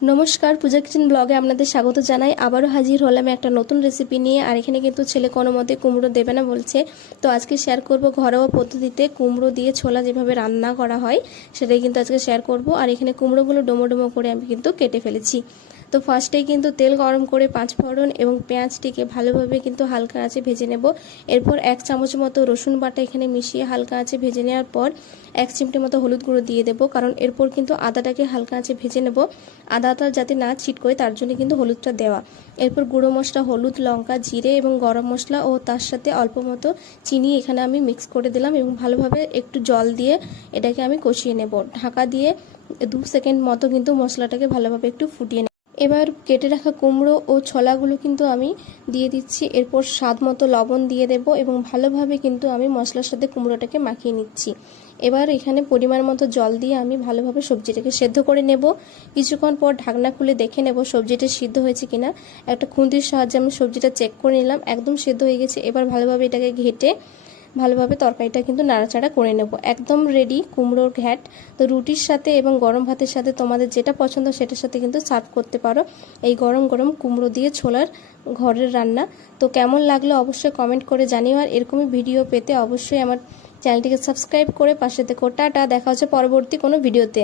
নমস্কার, পূজা কিচেন ব্লগে আপনাদের স্বাগত জানাই। আবারও হাজির হলাম একটা নতুন রেসিপি নিয়ে। আর এখানে কিন্তু ছেলে কোনো মতে কুমড়ো দেবে না বলছে, তো আজকে শেয়ার করব ঘরোয়া পদ্ধতিতে কুমড়ো দিয়ে ছোলা যেভাবে রান্না করা হয় সেটাই কিন্তু আজকে শেয়ার করব। আর এখানে কুমড়োগুলো ডোমো ডোমো করে আমি কিন্তু কেটে ফেলেছি। তো ফার্স্টেই কিন্তু তেল গরম করে 5 ফোড়ন এবং পেঁয়াজটিকে ভালোভাবে কিন্তু হালকা আঁচে ভেজে নেব। এরপর 1 চামচ মতো রসুন বাটা এখানে মিশিয়ে হালকা আঁচে ভেজে নেওয়ার পর 1 চিমটি মতো হলুদ গুঁড়ো দিয়ে দেবো, কারণ এরপর কিন্তু আদাটাকে হালকা আঁচে ভেজে নেব। আদাটা যাতে না ছিটকোয় তার জন্য কিন্তু হলুদটা দেওয়া। এরপর গুঁড়ো মশলা, হলুদ, লঙ্কা, জিরে এবং গরম মশলা ও তার সাথে অল্প মতো চিনি এখানে আমি মিক্স করে দিলাম এবং ভালোভাবে একটু জল দিয়ে এটাকে আমি কষিয়ে নেব। ঢাকা দিয়ে 2 সেকেন্ড মতো কিন্তু মশলাটাকে ভালোভাবে একটু ফুটিয়ে নেব। এবার কেটে রাখা কুমড়ো ও ছোলাগুলো কিন্তু আমি দিয়ে দিচ্ছি। এরপর স্বাদ মতো লবণ দিয়ে দেব এবং ভালোভাবে কিন্তু আমি মশলার সাথে কুমড়োটাকে মাখিয়ে নিচ্ছি। এবার এখানে পরিমাণ মতো জল দিয়ে আমি ভালোভাবে সবজিটাকে সেদ্ধ করে নেব। কিছুক্ষণ পর ঢাকনা খুলে দেখে নেব সবজিটা সিদ্ধ হয়েছে কিনা। একটা খুন্তির সাহায্যে আমি সবজিটা চেক করে নিলাম, একদম সেদ্ধ হয়ে গেছে। এবার ভালোভাবে এটাকে ঘেটে ভালোভাবে তরকারিটা কিন্তু নাড়াচাড়া করে নেব। একদম রেডি কুমড়োর ঘ্যাট। তো রুটির সাথে এবং গরম ভাতের সাথে তোমাদের যেটা পছন্দ সেটার সাথে কিন্তু সার্ভ করতে পারো এই গরম গরম কুমড়ো দিয়ে ছোলার ঘরের রান্না। তো কেমন লাগলো অবশ্যই কমেন্ট করে জানিও। আর এরকমই ভিডিও পেতে অবশ্যই আমার চ্যানেলটিকে সাবস্ক্রাইব করে পাশে থেকো। টাটা, দেখা হচ্ছে পরবর্তী কোনো ভিডিওতে।